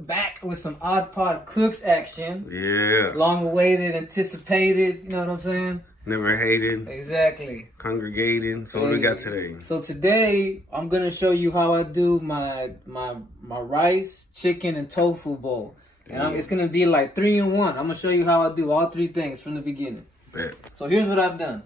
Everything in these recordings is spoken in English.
back with some Odd Pod Cooks action. Yeah. Long awaited, anticipated. You know what I'm saying? Never hated. Exactly. Congregating. So what we got today? So today I'm gonna show you how I do my rice, chicken, and tofu bowl. And it's gonna be like 3-in-1. I'm gonna show you how I do all three things from the beginning. Bet. So here's what I've done.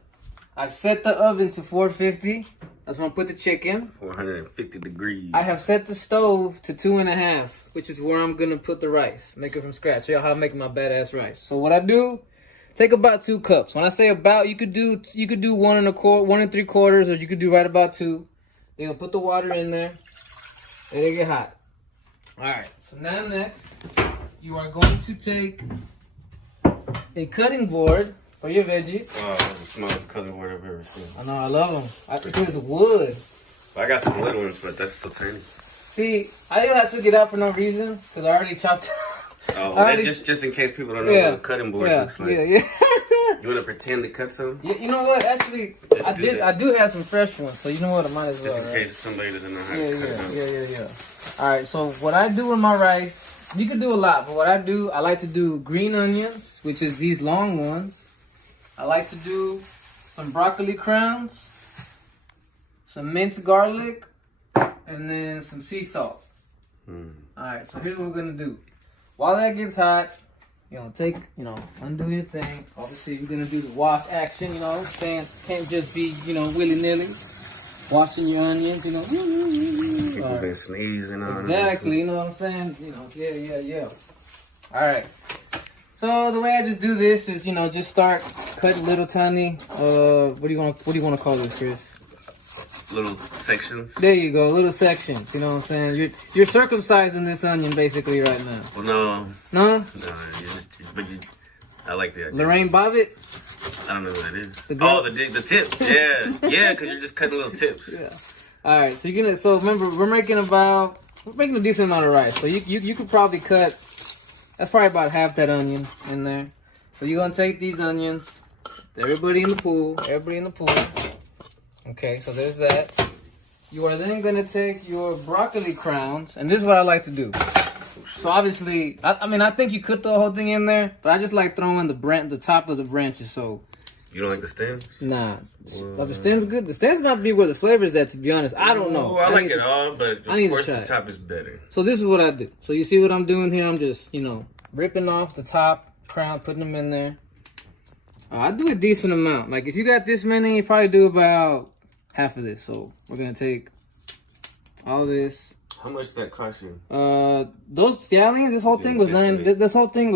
I've set the oven to 450. That's when I put the chicken. 450 degrees. I have set the stove to 2.5, which is where I'm gonna put the rice. Make it from scratch. Show y'all how I make my badass rice. So what I do, take about 2 cups. When I say about, you could do 1 3/4, or you could do right about 2. Then you'll put the water in there. Let it get hot. All right. So now next, you are going to take a cutting board for your veggies. Oh, that's the smallest cutting board I've ever seen. I know, I love them. Because it's wood. I got some little ones, but that's still tiny. See, I took it out for no reason because I already chopped. Oh, just in case people don't know what a cutting board looks like. Yeah. You want to pretend to cut some? Yeah, you know what? Actually, I do have some fresh ones, so you know what? I might as well. Just in case somebody doesn't know how to cut it out. Yeah. All right. So what I do with my rice, you can do a lot, but what I do, I like to do green onions, which is these long ones. I like to do some broccoli crowns, some minced garlic, and then some sea salt. All right. So here's what we're gonna do. While that gets hot, undo your thing. Obviously, you're gonna do the wash action. Can't just be, willy nilly washing your onions. People been sneezing on exactly. You know what I'm saying? Yeah. All right. So the way I just do this is, just start cutting little tiny. What do you want to call this, Chris? Little sections. There you go, little sections. You know what I'm saying? You're circumcising this onion basically right now. Well, no. No? No, I like the idea. Lorraine Bobbitt? I don't know who that is. The tip. Yeah, because you're just cutting little tips. Yeah. All right, so remember, we're making a decent amount of rice. So you could probably cut, that's probably about half that onion in there. So you're gonna take these onions, everybody in the pool. Okay, so there's that. You are then gonna take your broccoli crowns, and this is what I like to do. So obviously, I think you could throw the whole thing in there, but I just like throwing the top of the branches. So you don't like the stems? Nah, the stems good. The stems might be where the flavor is at. To be honest, I don't know. I like it all, but of course the top is better. So this is what I do. So you see what I'm doing here? I'm just ripping off the top crown, putting them in there. I do a decent amount. Like if you got this many, you probably do about half of this. So we're gonna take all this. How much did that cost you? Those scallions, this whole thing was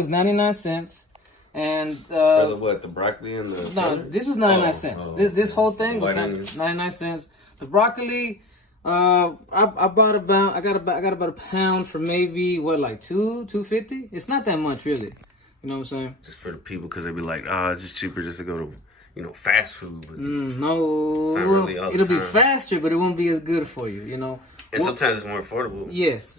99 cents. And for the what? The broccoli and the this was 99 cents. This whole thing was 99 cents. The broccoli, I got about a pound for maybe like $2.50. It's not that much really. You know what I'm saying? Just for the people, because they'd be like, it's just cheaper just to go to fast food. But no, it's not really all the it'll time. be faster, but it won't be as good for you. And sometimes it's more affordable. Yes.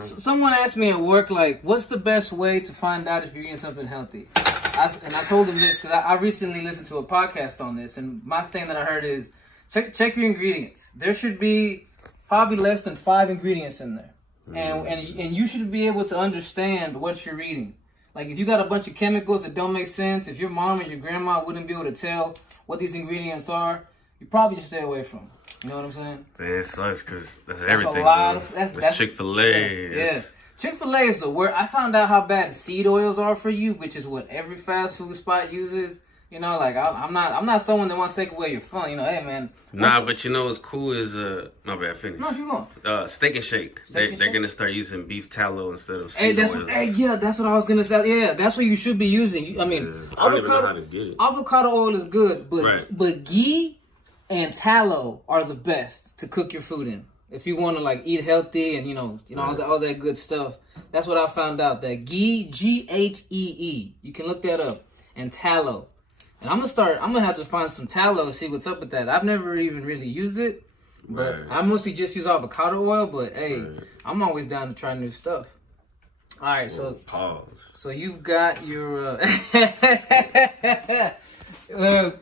Someone asked me at work, like, what's the best way to find out if you're eating something healthy? And I told them this because I recently listened to a podcast on this, and my thing that I heard is check your ingredients. There should be probably less than 5 ingredients in there, and you should be able to understand what you're eating. Like if you got a bunch of chemicals that don't make sense, if your mom and your grandma wouldn't be able to tell what these ingredients are, you probably should stay away from them. You know what I'm saying? Man, it sucks because that's everything. A lot of, that's Chick-fil-A. Yeah. Chick-fil-A is the worst. I found out how bad seed oils are for you, which is what every fast food spot uses. I'm not someone that wants to take away your fun. Hey man. Nah, but what's cool is my bad, finish. No, keep going. Steak and Shake. They're gonna start using beef tallow instead of that's what I was gonna say. Yeah, that's what you should be using. I don't even know how to get it. Avocado oil is good, but ghee and tallow are the best to cook your food in. If you want to eat healthy and all that good stuff, that's what I found out. That ghee, Ghee, you can look that up, and tallow. And I'm gonna have to find some tallow and see what's up with that. I've never even really used it, but I mostly just use avocado oil. But hey, I'm always down to try new stuff. All right, so pause. So you've got your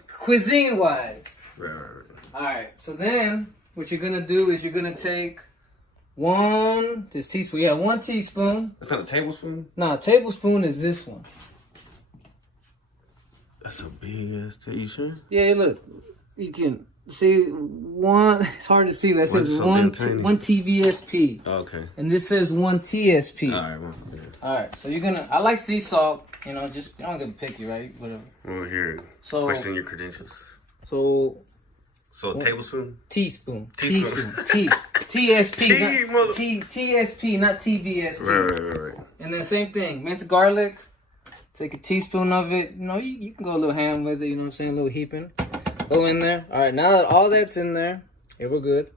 cuisine wise. Right. All right. So then, what you're gonna do is you're gonna take This teaspoon. Yeah, 1 teaspoon. That's not a tablespoon? No, a tablespoon is this one. That's a big ass tablespoon. You sure? Yeah, look. You can see one. It's hard to see, but it says one TVSP. Oh, okay. And this says 1 TSP. All right, well, yeah. All right, so you're gonna. I like sea salt. You know, just you don't get picky, right? Whatever. Over here. So question your credentials. So a tablespoon? Teaspoon. Teaspoon. TSP. TSP, not TVSP. Right. And then same thing, minced garlic. Take a teaspoon of it. You know, you can go a little ham with it. You know what I'm saying? A little heaping. Go in there. All right, now that all that's in there, here we're good.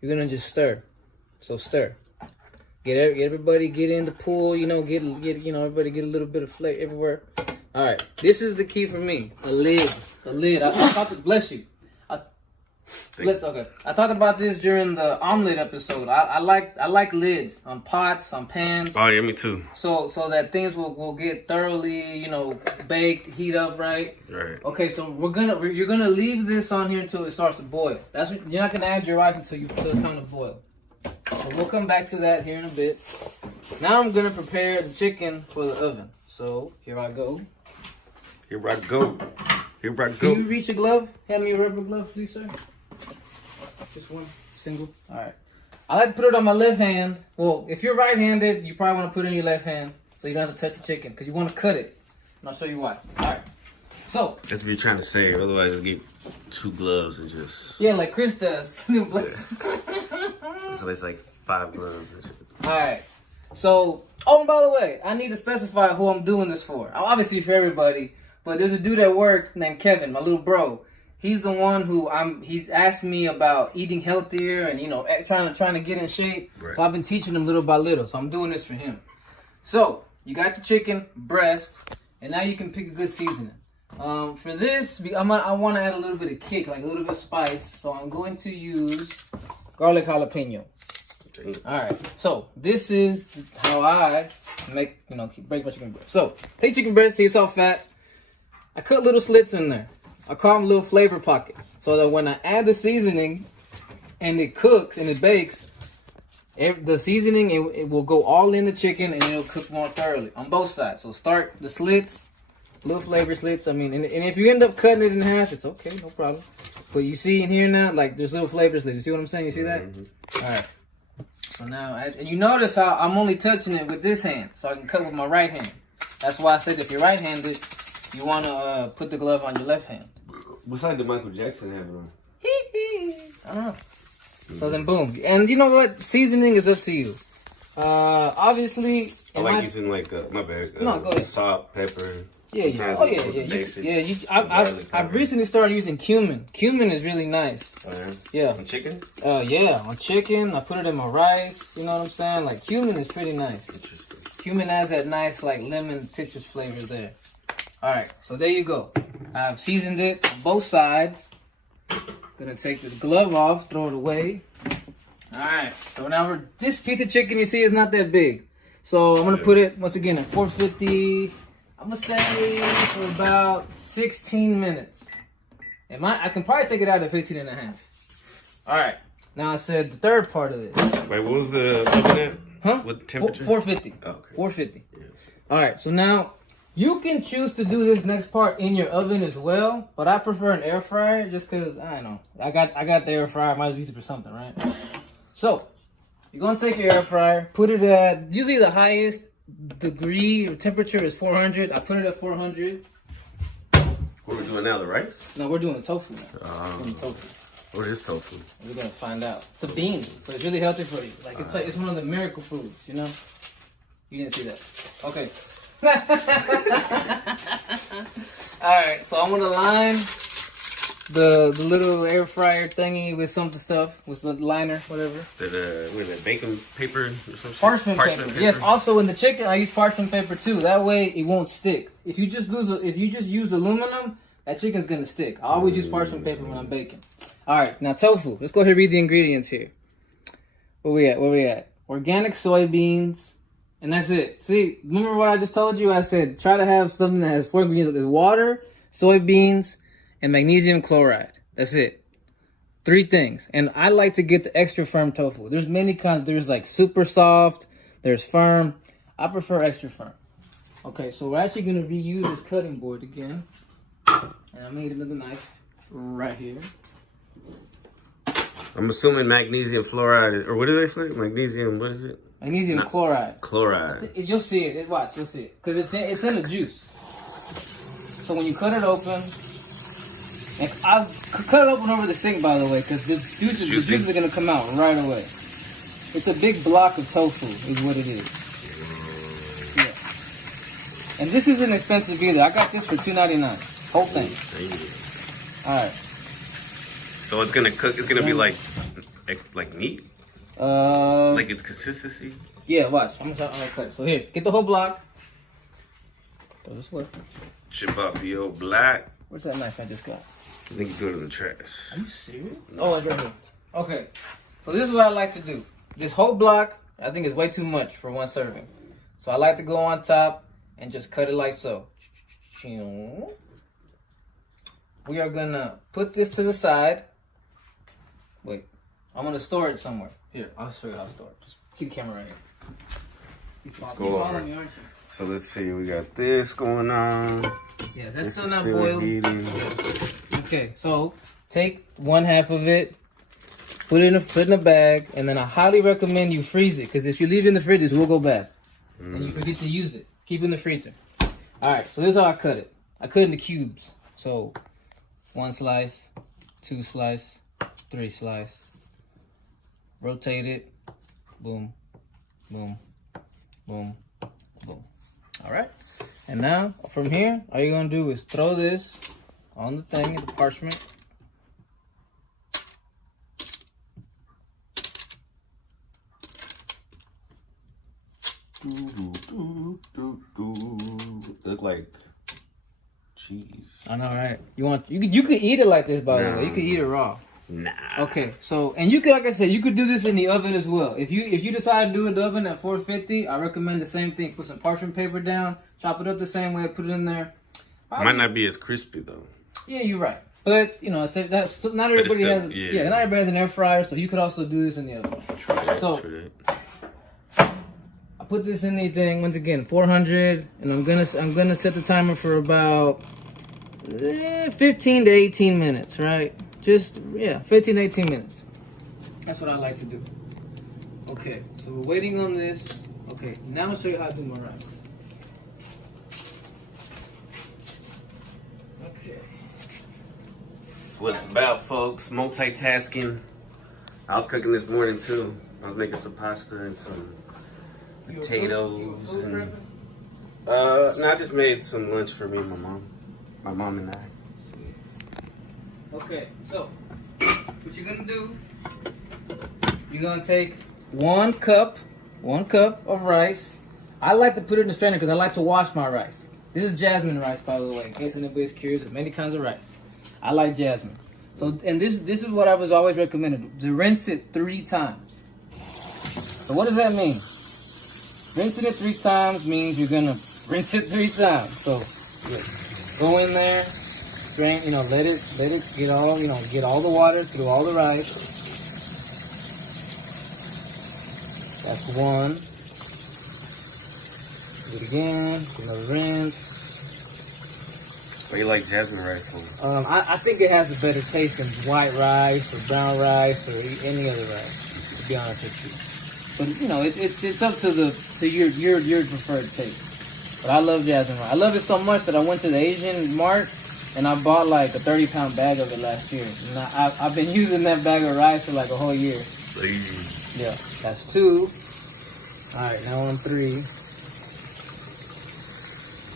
You're gonna just stir. So stir. Get everybody get in the pool. You know, get everybody get a little bit of flavor everywhere. All right, this is the key for me. A lid. I thought to bless you. Okay. I talked about this during the omelet episode. I like lids on pots, on pans. Oh yeah, me too. So that things will get thoroughly, baked, heat up right. Right. Okay, so you're gonna leave this on here until it starts to boil. You're not gonna add your rice until it's time to boil. So we'll come back to that here in a bit. Now I'm gonna prepare the chicken for the oven. So here I go. Here I go. Can you reach a glove? Hand me a rubber glove, please, sir. Just one single. All right. I like to put it on my left hand. Well, if you're right-handed, you probably want to put it in your left hand so you don't have to touch the chicken because you want to cut it. And I'll show you why. All right. So. That's what you're trying to say. Otherwise, you get 2 gloves and just. Yeah, like Chris does. So it's like 5 gloves and shit. All right. So, and by the way, I need to specify who I'm doing this for. Obviously for everybody, but there's a dude at work named Kevin, my little bro. He's the one he's asked me about eating healthier and, trying to get in shape. Right. So I've been teaching him little by little. So I'm doing this for him. So you got your chicken breast, and now you can pick a good seasoning. For this, I want to add a little bit of kick, like a little bit of spice. So I'm going to use garlic jalapeno. All right. So this is how I break my chicken breast. So take chicken breast, see it's all fat. I cut little slits in there. I call them little flavor pockets, so that when I add the seasoning and it cooks and it bakes, the seasoning it will go all in the chicken and it'll cook more thoroughly on both sides. So start the slits, little flavor slits. I mean, and if you end up cutting it in half, it's okay, no problem. But you see in here now, like there's little flavor slits. You see what I'm saying? You see that? Mm-hmm. All right. So now, and you notice how I'm only touching it with this hand, so I can cut with my right hand. That's why I said if you're right-handed, you want to put the glove on your left hand. What's like the Michael Jackson have on? I don't know. So then, boom. And you know what? Seasoning is up to you. Obviously, I like using my bad. No, go ahead. Salt, pepper. Yeah. Oh yeah. I've recently started using cumin. Cumin is really nice. Oh, yeah. On chicken? Yeah, on chicken. I put it in my rice. You know what I'm saying? Like cumin is pretty nice. Interesting. Cumin has that nice like lemon citrus flavor there. All right, so there you go. I've seasoned it on both sides. Gonna take the glove off, throw it away. All right, so now this piece of chicken you see is not that big. So I'm gonna put it, once again, at 450, I'm gonna say for about 16 minutes. I can probably take it out at 15 and a half. All right, now I said the third part of this. Wait, what was the oven at? Huh? What temperature? 450. Oh, okay. 450. Yeah. All right, so now you can choose to do this next part in your oven as well, but I prefer an air fryer just because, I don't know. I got the air fryer, might as well use it for something, right? So, you're going to take your air fryer, put it at, usually the highest degree or temperature is 400. I put it at 400. What are we doing now, the rice? No, we're doing the tofu now. Tofu. What is tofu? We're going to find out. It's a bean, but it's really healthy for you. Like, it's one of the miracle foods, You didn't see that. Okay. Alright, so I'm gonna line the little air fryer thingy with some stuff, with the liner, whatever. With baking paper or something? Parchment paper. Yes, also in the chicken I use parchment paper too. That way it won't stick. If you just use aluminum, that chicken's gonna stick. I always use parchment paper when I'm baking. Alright, now tofu. Let's go ahead and read the ingredients here. Where we at? Organic soybeans. And that's it. See, remember what I just told you? I said try to have something that has 4 ingredients. There's water, soybeans, and magnesium chloride. That's it. 3 things. And I like to get the extra firm tofu. There's many kinds. There's like super soft. There's firm. I prefer extra firm. Okay, so we're actually going to reuse this cutting board again. And I'm hitting with a knife right here. I'm assuming magnesium fluoride, or what do they say? Magnesium, what is it? Magnesium chloride. Chloride. You'll see it. Watch, you'll see it. Because it's in the juice. So when you cut it open, and I'll cut it open over the sink, by the way, because the juices are going to come out right away. It's a big block of tofu is what it is. Yeah. And this isn't expensive either. I got this for $2.99. Whole thing. Alright. So it's gonna cook. It's gonna be like meat. Like its consistency. Yeah, watch. I'm gonna cut it. So here, get the whole block. Throw this way. Chip off the old black. Where's that knife I just got? I think you throw it in the trash. Are you serious? Oh, it's right here. Okay. So this is what I like to do. This whole block, I think is way too much for one serving. So I like to go on top and just cut it like so. We are gonna put this to the side. Wait, I'm gonna store it somewhere. Here, I'll show you how to store it. Just keep the camera right here. Let's go over. Me, aren't you? So let's see, we got this going on. Yeah, that's still not boiled. Heating. Okay, so take 1/2 of it, put it in a bag, and then I highly recommend you freeze it, because if you leave it in the fridge, it will go bad. And you forget to use it. Keep it in the freezer. Alright, so this is how I cut it. I cut it into cubes. So 1 slice, 2 slice, 3 slice. Rotate it. Boom, boom, boom, boom. All right. And now from here, all you're gonna do is throw this on the thing, the parchment. Look like cheese. I know, right? You could eat it like this, by the way. You could eat it raw. Nah. Okay, so and you could, like I said, you could do this in the oven as well. If you decide to do it in the oven at 450, I recommend the same thing. Put some parchment paper down, chop it up the same way, put it in there. Might not be as crispy though. Yeah, you're right. But you know, that's not everybody has. Yeah, not everybody has an air fryer, so you could also do this in the oven. So I put this in the thing once again, 400, and I'm gonna set the timer for about 15 to 18 minutes, right? Just, yeah, 15 to 18 minutes. That's what I like to do. Okay, so we're waiting on this. Okay, now I'll show you how to do my rice. Okay. That's what it's about, folks. Multitasking. I was cooking this morning, too. I was making some pasta and some potatoes. No, I just made some lunch for me and my mom. My mom and I. Okay, so what you're gonna do, you're gonna take 1 cup of rice. I like to put it in the strainer because I like to wash my rice. This is jasmine rice, by the way, in case anybody's curious. There's many kinds of rice. I like jasmine. So, and this is what I was always recommended, to rinse it 3 times. So what does that mean? Rinsing it 3 times means you're gonna rinse it 3 times. So go in there. Drain, let it get all, get all the water through all the rice. That's 1. Do it again, rinse. What do you like jasmine rice for? I think it has a better taste than white rice or brown rice or any other rice, to be honest with you. But it's up to your preferred taste. But I love jasmine rice. I love it so much that I went to the Asian mart. And I bought like a 30-pound bag of it last year. And I've been using that bag of rice for like a whole year. Yeah, that's 2. All right, now on 3.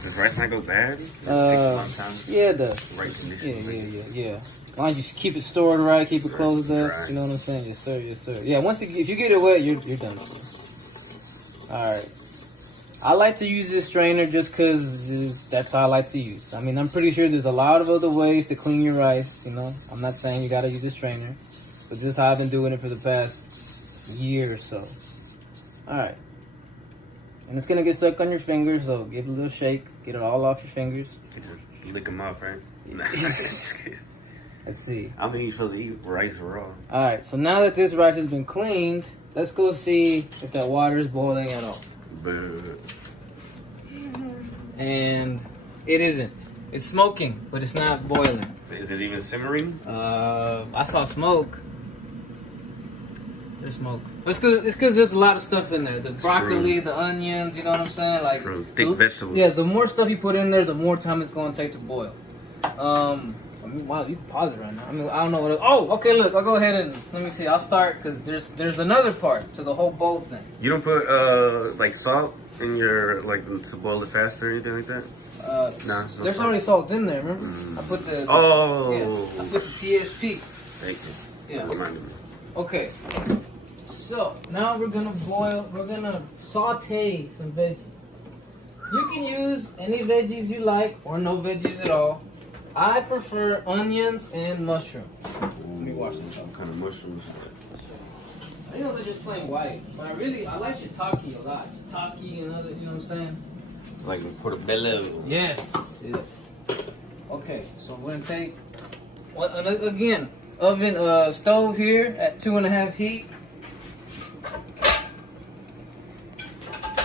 Does rice not go bad? It takes a long time. Yeah, it does. Right condition. Yeah. As long as you keep it stored right, keep it closed up. You know what I'm saying? Yes, sir. Yeah, if you get it wet, you're done. All right. I like to use this strainer just because that's how I like to use. I mean, I'm pretty sure there's a lot of other ways to clean your rice, I'm not saying you got to use a strainer. But this is how I've been doing it for the past year or so. Alright. And it's going to get stuck on your fingers, so give it a little shake. Get it all off your fingers. Just lick them up, right? Let's see. I don't think you're supposed to eat rice raw. All right, so now that this rice has been cleaned, let's go see if that water is boiling at all. But And it isn't. It's smoking, but it's not boiling. is it even simmering? I saw smoke. There's smoke. It's because there's a lot of stuff in there. The broccoli, the onions, you know what I'm saying? Like thick vegetables. Yeah, the more stuff you put in there, the more time it's going to take to boil. I mean, wow, you can pause it right now. I mean, I don't know what it, oh, okay, look, I'll go ahead and, let me see, I'll start, because there's another part to the whole bowl thing. You don't put, like, salt in your, like, to boil it faster or anything like that? No, there's already salt in there, remember? I put the, I put the TSP. Thank you. Yeah. Reminded me. Okay, so now we're gonna saute some veggies. You can use any veggies you like, or no veggies at all. I prefer onions and mushrooms. Let me wash this up. What kind of mushrooms? I know they're just plain white, but I like shiitake a lot. Shiitake and other, you know what I'm saying? Like portobello. Yes. Okay, so we're gonna take, again, oven, stove here at 2.5 heat.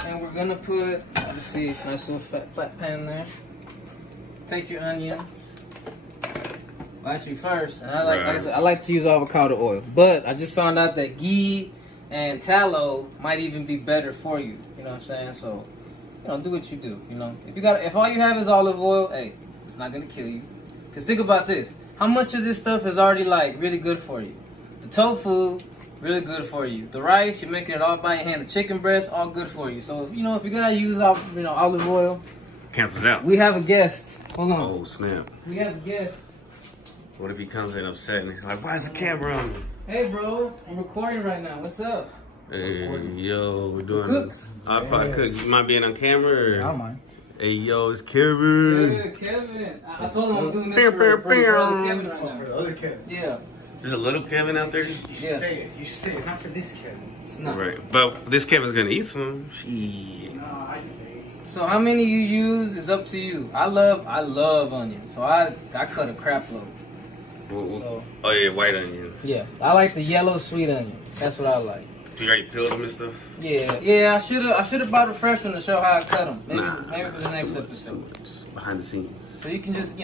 And we're gonna put, let's see, nice little flat pan there. Take your onions. Well, actually, first, and like I said, I like to use avocado oil, but I just found out that ghee and tallow might even be better for you. You know what I'm saying? So, do what you do. If all you have is olive oil, hey, it's not gonna kill you. Cause think about this: how much of this stuff is already like really good for you? The tofu, really good for you. The rice, you're making it all by your hand. The chicken breast, all good for you. So if you're gonna use olive oil, cancels out. We have a guest. Hold on. Oh snap! We have a guest. What if he comes in upset and he's like, "Why is the camera on me?" Hey, bro, I'm recording right now. What's up? Hey, yo, we're doing Cooks. I probably cook. You mind being on camera? Or? I don't mind. Hey, yo, it's Kevin. Yeah, Kevin. I told him I'm doing this for other Kevin right now. For the other Kevin. Yeah. There's a little Kevin out there. You should say it. You should say it. It's not for this Kevin. It's not. Right, but this Kevin's gonna eat some. Shit. No, I just ate. So how many you use is up to you. I love onions, so I cut a crap load. So, oh yeah, white onions. Yeah, I like the yellow sweet onions. That's what I like. You already peeled them and stuff. Yeah. I should have bought a fresh one to show how I cut them. Maybe for the next episode. Behind the scenes. So you can just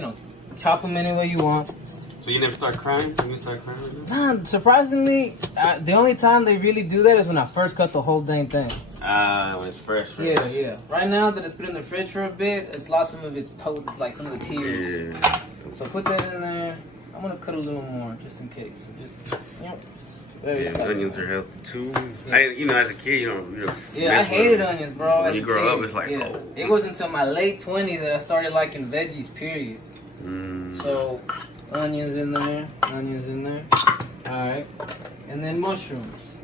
chop them any way you want. So you never start crying? You start crying right now? Nah, surprisingly, the only time they really do that is when I first cut the whole dang thing. When it's fresh. Yeah. Right now that it's been in the fridge for a bit, it's lost some of its potent, like some of the tears. Yeah. So put that in there. I'm gonna cut a little more just in case. So just onions are healthy too. Yeah. As a kid, you know. Yeah, I hated onions, bro. When you grow up, it's like, oh. It was until my late 20s that I started liking veggies. Period. So, onions in there. All right, and then mushrooms.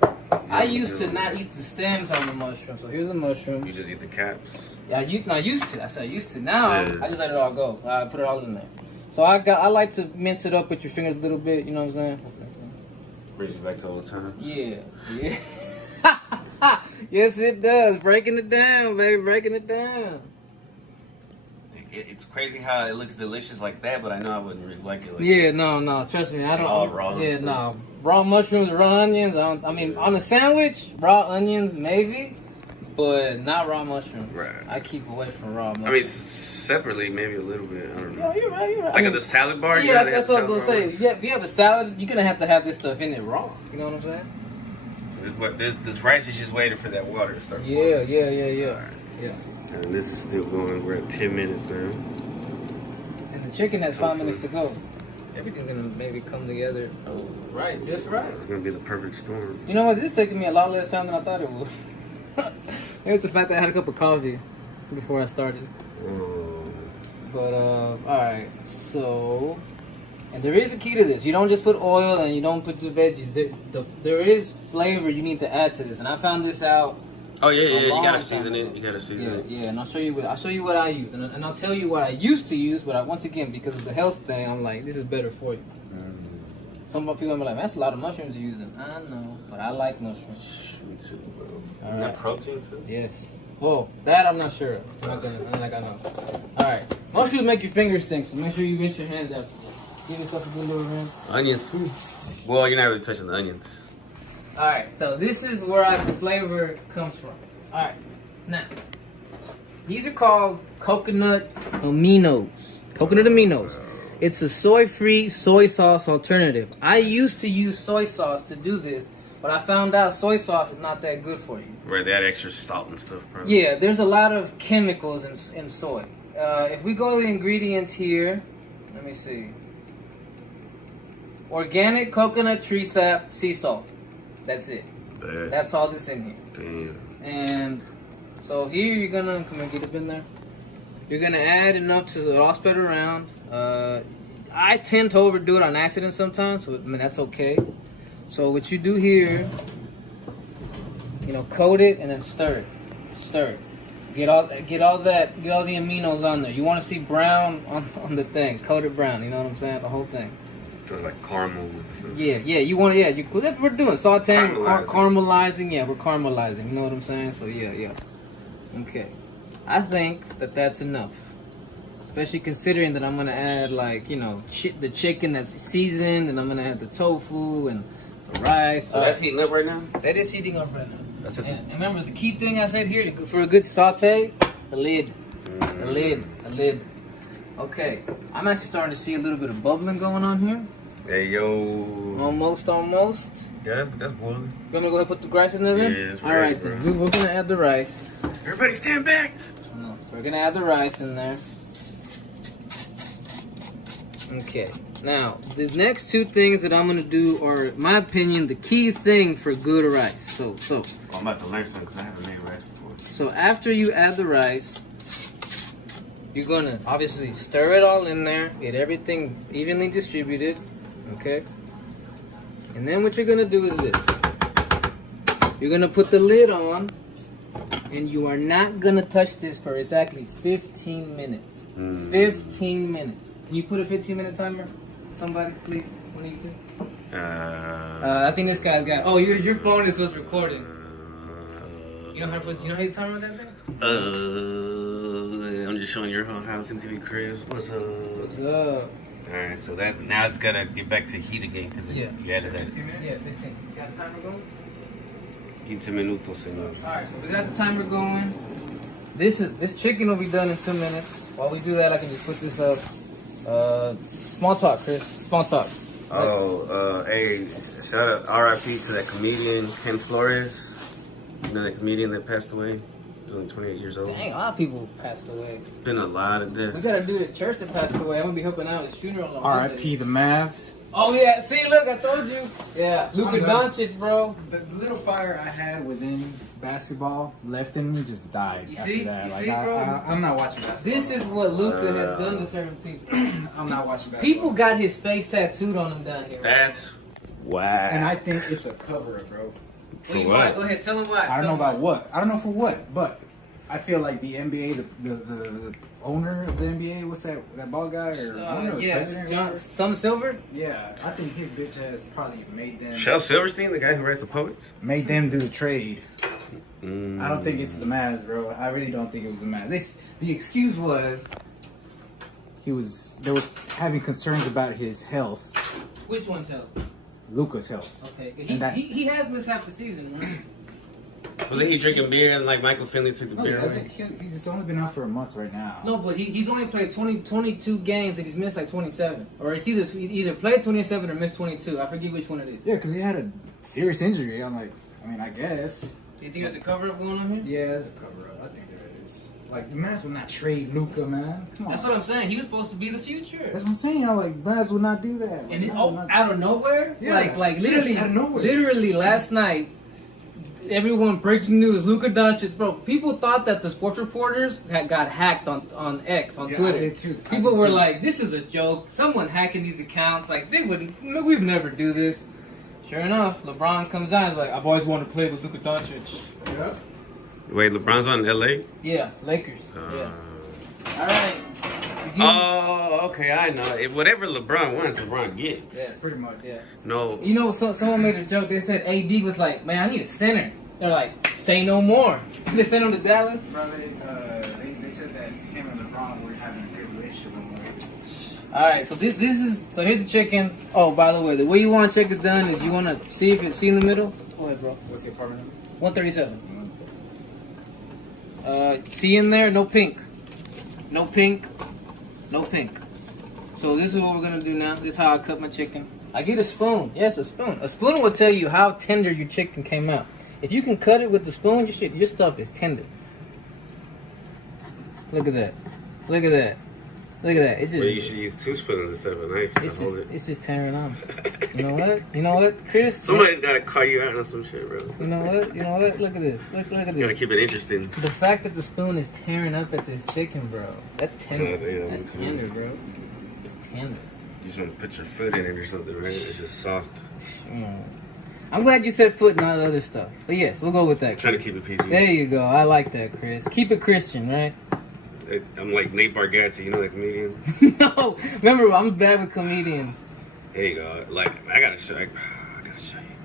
I used to not eat the stems on the mushroom. So here's a mushroom. You just eat the caps. Yeah, I used to. I said I used to. Now I just let it all go. I put it all in there. So I like to mince it up with your fingers a little bit. You know what I'm saying? Brings you back to old times. Yeah. Yes, it does. Breaking it down, baby. Breaking it down. It's crazy how it looks delicious like that, but I know I wouldn't really like it. Like that. No. Trust me, I don't. All raw. Yeah, no. Raw mushrooms, raw onions. I mean, on a sandwich, raw onions maybe, but not raw mushrooms. Right. I keep away from raw mushrooms. I mean, separately, maybe a little bit. I don't know. No, you're right. Like the salad bar. Yeah, that's what I was gonna say. Yeah, if you have a salad, you're gonna have to have this stuff in it raw. You know what I'm saying? But this rice is just waiting for that water to start. Yeah. Right. Yeah. And this is still going. We're at 10 minutes now. And the chicken has 5 minutes to go. Everything's gonna maybe come together. Oh, right, just right. It's gonna be the perfect storm. You know what? This is taking me a lot less time than I thought it would. Maybe it's the fact that I had a cup of coffee before I started. Oh. But all right. So, and there is a key to this. You don't just put oil and you don't put the veggies. There is flavor you need to add to this, and I found this out. Oh yeah. You gotta season it. Yeah, and I'll show you what I use, and I'll tell you what I used to use. But once again, because of the health thing, I'm like, this is better for you. Some people are like, that's a lot of mushrooms you're using. I know, but I like mushrooms. Me too, bro. All You right. got protein too? Yes. Oh, that I'm not sure. I'm not gonna, I know. All right. Mushrooms make your fingers stink, so make sure you rinse your hands after. Give yourself a good little rinse. Onions too. Well, you're not really touching the onions. Alright, so this is where the flavor comes from. Alright, now, these are called coconut aminos. Coconut aminos. It's a soy-free soy sauce alternative. I used to use soy sauce to do this, but I found out soy sauce is not that good for you. Right, they add extra salt and stuff, probably. Yeah, there's a lot of chemicals in soy. If we go to the ingredients here, let me see. Organic coconut tree sap, sea salt. That's it. That's all that's in here. Damn. And so here you're gonna come and get up in there. You're gonna add enough to all spread around. I tend to overdo it on accident sometimes, so I mean that's okay. So what you do here, you know, coat it and then stir it. Stir it. Get all the aminos on there. You want to see brown on the thing. Coat it brown. You know what I'm saying? The whole thing. Just like caramel. Yeah. You want to. Yeah. We're doing sauteing, Caramelizing. caramelizing. Yeah, we're caramelizing. You know what I'm saying? So yeah. Okay. I think that's enough. Especially considering that I'm gonna add like the chicken that's seasoned, and I'm gonna add the tofu and the rice. So that's heating up right now. That is heating up right now. That's And remember, the key thing I said here for a good saute, the lid. The lid. Okay, I'm actually starting to see a little bit of bubbling going on here. Hey, yo. Almost. Yeah, that's boiling. You want me to go ahead and put the rice in there then? Yeah, that's all right, then. We're going to add the rice. Everybody stand back. No, so we're going to add the rice in there. Okay. Now, the next two things that I'm going to do are, in my opinion, the key thing for good rice. So. I'm about to learn something because I haven't made rice before. So after you add the rice, you're going to obviously stir it all in there, get everything evenly distributed, okay? And then what you're going to do is this. You're going to put the lid on, and you are not going to touch this for exactly 15 minutes. 15 minutes. Can you put a 15-minute timer? Somebody, please. One of you two. I think this guy's got... Oh, your phone is what's recording. You know how to timer on that thing? I'm just showing your whole house MTV Cribs. What's up? What's up? Alright, so now it's gotta get back to heat again because you added that. 15 minutes? Yeah, 15. You got the timer going? 15 minutos, señor. Alright, so we got the timer going. This chicken will be done in 2 minutes. While we do that, I can just put this up. Small talk, Chris. Small talk. Hey, shout out RIP to that comedian Ken Flores. You know that comedian that passed away? He was only 28 years old. Dang, a lot of people passed away. Been a lot of deaths. We got a dude at church that passed away. I'm gonna be helping out his funeral on Monday. R.I.P. the Mavs. Oh yeah, see, look, I told you. Yeah, Luka Doncic, bro. The little fire I had within basketball left in me just died You after see? that. You Like, see, bro? I'm not watching basketball. This is what Luka has done to certain people. I'm not watching basketball. People got his face tattooed on him down here. That's whack. And I think it's a cover-up, bro. For Why? what? Go ahead, tell him why. I don't know about what. I don't know for what, but I feel like the NBA, the owner of the NBA, what's that ball guy or owner or president? Or whatever? Some Silver. Yeah, I think his bitch ass probably made them Shel Silverstein, the guy who writes the poets? do the trade. I don't think it's the Mavs, bro. I really don't think it was the Mavs. The excuse was they were having concerns about his health, Which one's help? Luka's health. Okay, And that's- he has missed half the season, right? Wasn't he drinking beer and like Michael Finley took the No, beer he away? hasn't. He's only been out for a month right now. No, but he's only played 22 games and he's missed like 27. Or it's either played 27 or missed 22. I forget which one it is. Yeah, because he had a serious injury. I guess. Do you think there's a cover-up going on here? Yeah, there's a cover-up. I think there is. Like, the Mavs would not trade Luka, man. Come on. That's what I'm saying. He was supposed to be the future. That's what I'm saying. Mavs would not do that. And Mavs would not- out of nowhere? Yeah. Like literally, Yes, out of nowhere. literally last night, everyone breaking news, Luka Doncic, bro. People thought that the sports reporters got hacked on X, on Yeah, I Twitter. did too. I People did were too. like, this is a joke. Someone hacking these accounts. Like, we'd never do this. Sure enough, LeBron comes out and is like, I've always wanted to play with Luka Doncic. Yeah. Wait, LeBron's on LA? Yeah, Lakers. Yeah. All right. Oh, okay, I know. Whatever LeBron wants, LeBron gets. Yeah. Pretty much. Yeah. No. You know, someone made a joke. They said AD was like, man, I need a center. They're like, say no more. They sent him to Dallas. Bro, they said that him and LeBron were having a good relationship. All right, so this is so here's the chicken. Oh, by the way, the way you want to check it's done is you want to see if it's in the middle. Go ahead, bro. What's the apartment number? 137. See in there? No pink. No pink. No pink. So this is what we're gonna do now. This is how I cut my chicken. I get a spoon. Yes, a spoon. A spoon will tell you how tender your chicken came out. If you can cut it with the spoon, your stuff is tender. Look at that. Look at that. Look at that. It's just. Well, you should use 2 spoons instead of a knife to hold it. It's just tearing on. You know what? You know what, Chris? Somebody's gotta call you out on some shit, bro. You know what? You know what? Look at this. Look at this. You gotta keep it interesting. The fact that the spoon is tearing up at this chicken, bro. That's tender. Yeah, That's tender, bro. It's tender. You just want to put your foot in it or something, right? It's just soft. I'm glad you said foot and all the other stuff. But yes, we'll go with that. Trying to keep it PG. There you go. I like that, Chris. Keep it Christian, right? I'm like Nate Bargatze, you know that comedian? No, remember I'm bad with comedians. There you go. Like I gotta show you.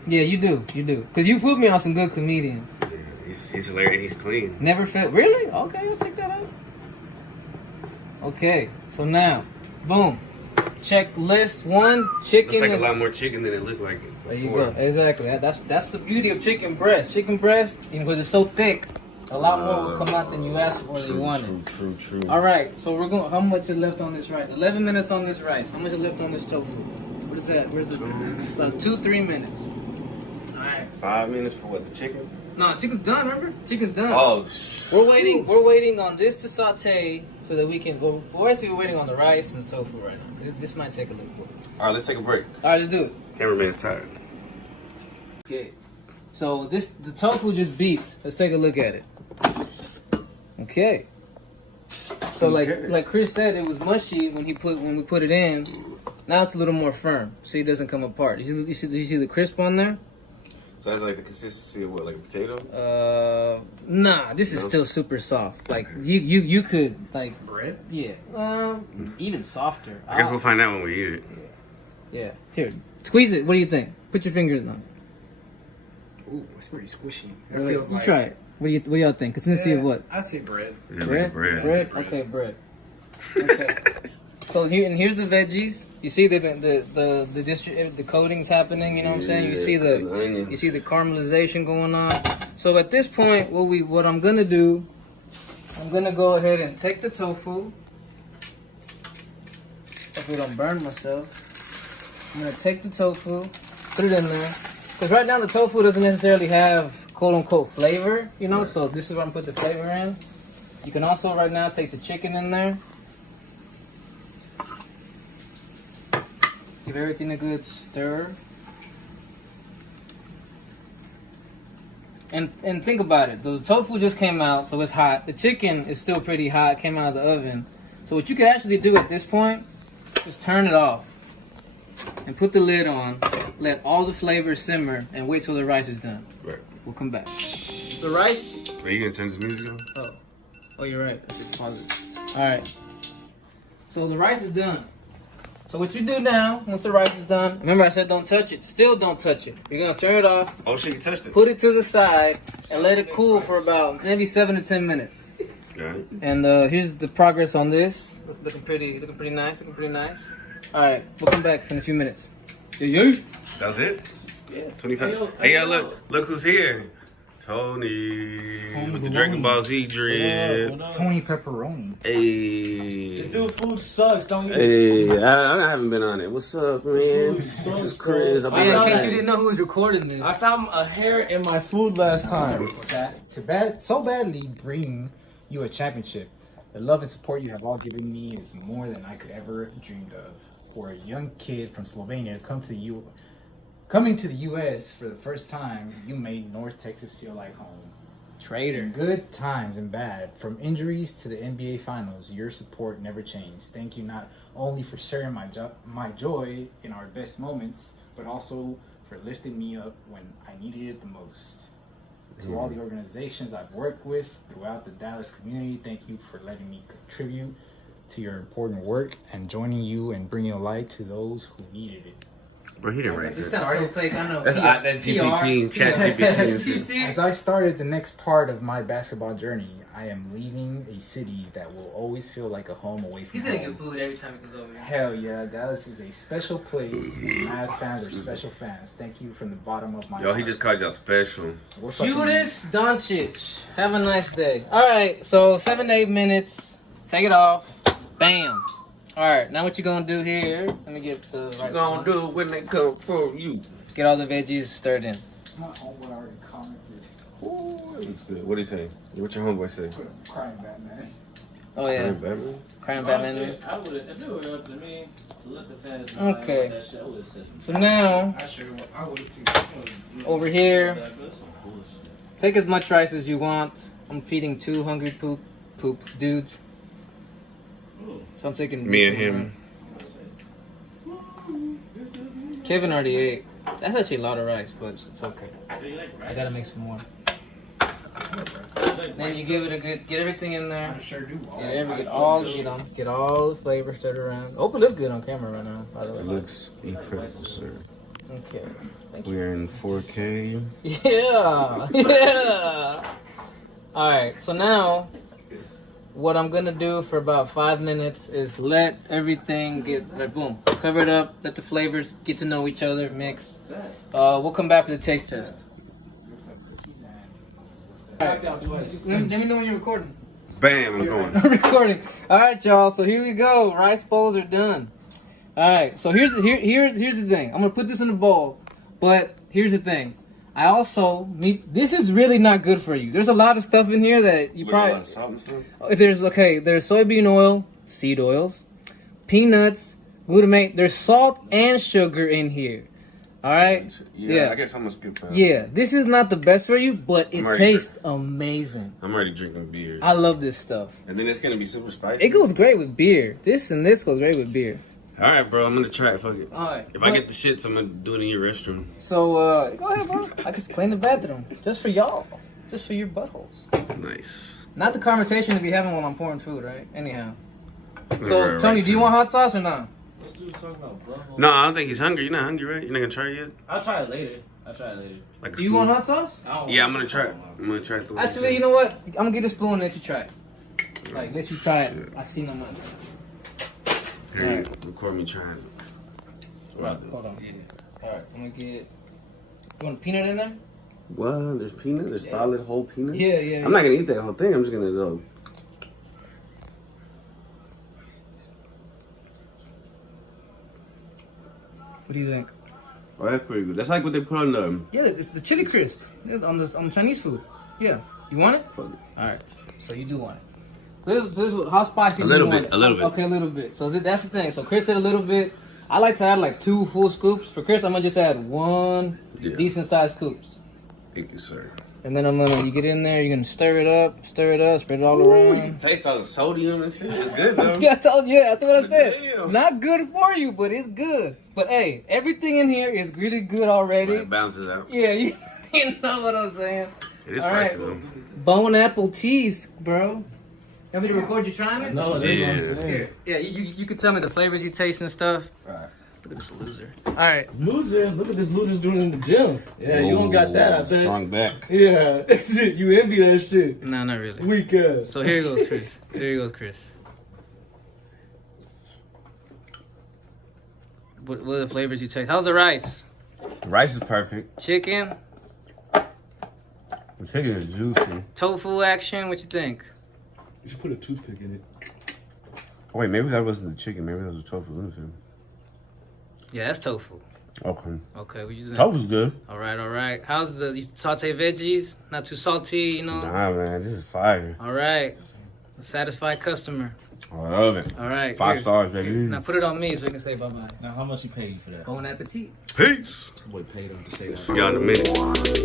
Yeah, you do, cause you put me on some good comedians. Yeah, he's hilarious and he's clean. Never felt really? Okay, I'll check that out. Okay, so now, boom, checklist 1, chicken. Looks like a lot more chicken than it looked like before. There you go. Exactly. That's the beauty of chicken breast. Chicken breast, because it's so thick. A lot more will come out than you asked for or you wanted. True. All right, so we're going. How much is left on this rice? 11 minutes on this rice. How much is left on this tofu? What is that? Where's the? About 2-3 minutes. All right. 5 minutes for what? The chicken? No, chicken's done. Remember? Chicken's done. Oh. We're waiting. We're waiting on this to saute so that we can go. Well, actually, we're waiting on the rice and the tofu right now. This might take a little bit. All right, let's take a break. All right, let's do it. Cameraman's tired. Okay. So the tofu just beeped. Let's take a look at it. Okay. So like Chris said, it was mushy when we put it in. Now it's a little more firm. See, it doesn't come apart. You see the crisp on there? So that's like the consistency of what, like a potato? Nah, this is still super soft. Like you could like bread. Yeah. Even softer. I guess we'll find out when we eat it. Yeah. Here, squeeze it. What do you think? Put your fingers on. Ooh, it's pretty squishy. It You feels like. try it. What do y'all think? Consistency of what? I say bread. Yeah, Bread? bread. Bread? Okay, bread. Okay. So here's the veggies. You see the coating's happening. You know what I'm saying? You see the caramelization going on. So at this point, what I'm gonna do, I'm gonna go ahead and take the tofu. If we don't burn myself, I'm gonna take the tofu, put it in there. Because right now the tofu doesn't necessarily have quote-unquote flavor, you know, so this is where I'm putting the flavor in. You can also right now take the chicken in there. Give everything a good stir. And think about it. The tofu just came out, so it's hot. The chicken is still pretty hot, came out of the oven. So what you could actually do at this point is turn it off and put the lid on. Let all the flavors simmer and wait till the rice is done. Right. We'll come back. The rice. Are you gonna turn this music on? Oh, you're right. I should pause it. All right. So the rice is done. So what you do now, once the rice is done, remember I said don't touch it. Still don't touch it. You're gonna turn it off. Oh shit, you touched it. Put it to the side and let it cool for about maybe 7 to 10 minutes. Right. And here's the progress on this. It's looking pretty nice. All right, we'll come back in a few minutes. Yeah. That was it? Yeah. 25. Hey, look who's here. Tony with the Dragon Ball Z drip. Tony pepperoni. Hey. This dude food sucks, don't you? Hey, I haven't been on it. What's up, man? This is Chris. I'll be In right case back. you didn't know who was recording this. I found a hair in my food last time. So badly bring you a championship. The love and support you have all given me is more than I could ever dreamed of. For a young kid from Slovenia coming to the U.S. for the first time, you made North Texas feel like home. Traitor. In good times and bad, from injuries to the NBA Finals, your support never changed. Thank you not only for sharing my joy in our best moments, but also for lifting me up when I needed it the most. To all the organizations I've worked with throughout the Dallas community, thank you for letting me contribute to your important work and joining you and bringing light to those who needed it. Bro, he didn't write This that. sounds so fake. I know. That's GPT, chat GPT. As I started the next part of my basketball journey, I am leaving a city that will always feel like a home away from He's home. gonna get booed every time he comes over here. Hell yeah, Dallas is a special place. And Mavs fans are special fans. Thank you from the bottom of my Yo, heart. he just called y'all special. We're fucking- Judas Doncic. Have a nice day. Alright, so 7 to 8 minutes. Take it off. Bam. Alright, now what you gonna do here? Let me get the right What you gonna spot. do when they come for you? Get all the veggies stirred in. My homeboy already commented. Ooh, that looks good. What do you say? What your homeboy say? Crying Batman. Oh yeah. Batman? Crying Batman. I would have, if it were up to me, to let the fans know Okay. that shit, I would have said So now, I sure would. I would too. over here, take as much rice as you want. I'm feeding 2 hungry poop dudes. So I'm taking Me and decent him. amount. Kevin already ate. That's actually a lot of rice, but it's okay. I gotta make some more. Then you give it a good, get everything in there. I sure do. Get all the flavor stirred around. Hope it looks good on camera right now, by the way. It looks incredible, sir. Okay. Thank you. We're in 4K. Yeah, yeah. All right. So now, what I'm gonna do for about 5 minutes is let everything get like, boom, cover it up. Let the flavors get to know each other, mix. We'll come back for the taste test. All right. Let me know when you're recording. Bam, I'm going. I'm recording. All right, y'all. So here we go. Rice bowls are done. All right. So here's the thing. I'm gonna put this in a bowl, but here's the thing. I also this is really not good for you. There's a lot of stuff in here that you With probably. a lot of salt and stuff? There's soybean oil, seed oils, peanuts, glutamate. There's salt and sugar in here. All right. Yeah, I guess I'm gonna skip that. Yeah. This is not the best for you, but it I'm already tastes amazing. I'm already drinking beer. I love this stuff. And then it's gonna be super spicy. It goes great with beer. This goes great with beer. All right, bro. I'm gonna try it. Fuck it. All right. If I get the shits, I'm gonna do it in your restroom. So go ahead, bro. I can clean the bathroom just for y'all, just for your buttholes. Nice. Not the conversation to be having when I'm pouring food, right? Anyhow. So Right, Tony, right, do you Tony. want hot sauce or not? This dude's talking about butthole. No, I don't think he's hungry. You're not hungry, right? You're not gonna try it yet? I'll try it later. Like Do you want hot sauce? Yeah, I'm gonna try it. I'm gonna try it. Actually, you know what? I'm gonna get a spoon and let you try it. Like, let you try it. I see no money. Here, Alright. record me trying it. Right, hold on. Alright, I'm gonna get. You want a peanut in there? What? There's peanut? There's solid whole peanut? Yeah. I'm not gonna eat that whole thing. I'm just gonna go. What do you think? Oh, that's pretty good. That's like what they put on the. Yeah, it's the chili crisp on Chinese food. Yeah. You want it? Fuck it. Alright. So you do want it. This is what, how spicy do you want it? A little bit. Okay, a little bit. So that's the thing. So Chris said a little bit. I like to add like 2 full scoops. For Chris, I'm gonna just add 1 decent sized scoops. Thank you, sir. And then you get in there, you're gonna stir it up, spread it all Ooh, you around. can taste all the sodium and shit. It's good though. Yeah, that's what I said. Damn. Not good for you, but it's good. But hey, everything in here is really good already. It balances out. Yeah, you know what I'm saying. It is All pricey right. though. Bone apple teas, bro. You want me to record you trying it? No, that's Yeah. what I'm saying. Here, yeah, you could tell me the flavors you taste and stuff. Alright. Look at this loser. All right. Loser, look at this loser doing it in the gym. Yeah, you don't got that, I bet. Strong back. Yeah, that's it. You envy that shit. No, not really. Weak ass. So here goes Chris. Here goes Chris. What are the flavors you taste? How's the rice? The rice is perfect. Chicken, The chicken is juicy. tofu action. What you think? You should put a toothpick in it. Oh, wait, maybe that wasn't the chicken. Maybe that was the tofu. Let me see. Yeah, that's tofu. Okay. Okay, we using. Tofu's good. All right. How's you saute veggies? Not too salty, you know. Nah, man, this is fire. All right. Satisfied customer. I love it. All right. 5 here. stars, baby. Now put it on me so we can say bye bye. Now, how much you paid for that? Bon appetit. Peace. Boy paid him to say that. See y'all in a minute.